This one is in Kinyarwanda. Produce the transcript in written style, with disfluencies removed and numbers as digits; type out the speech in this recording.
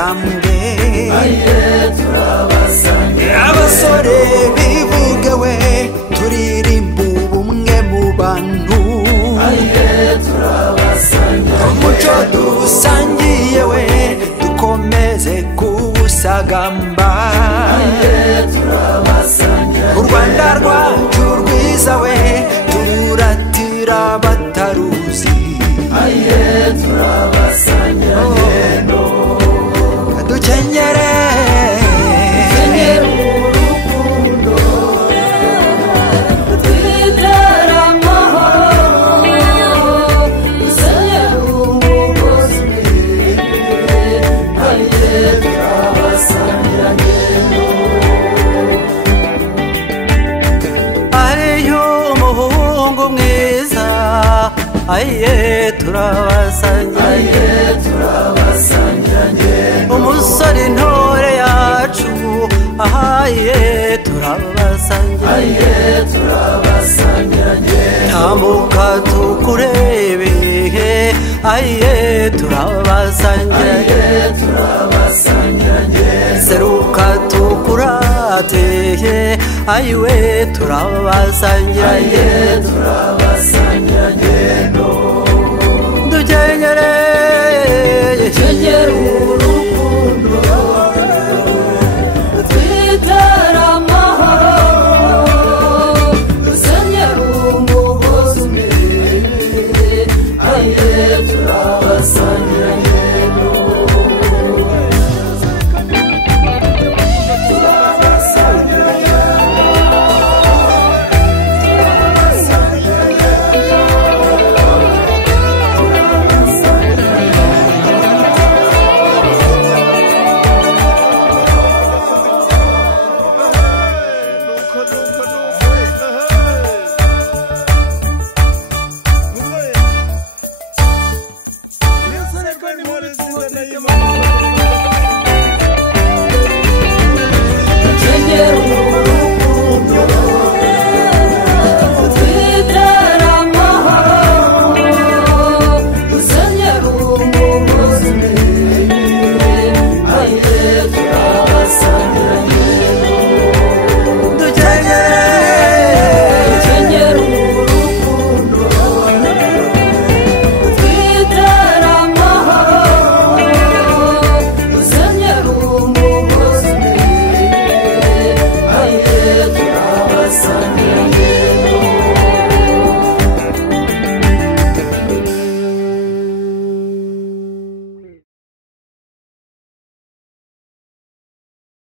intambwe abasore bivugewe turirimba ubumwe mu bantu umuco dusangiye we dukomeze kuwusagamba u Rwanda rwacu rwiza we tururatira bataruzi dukenyere urukundo twitera amahoro dusenye umugozi turabasangirangendo ariyo umuhungu mwiza turabasangirangendo umusore intore yacu turabasangirangendo tamuka tukurebe turabasangirangendo seruka tukurate turabasangirangendo dukenyere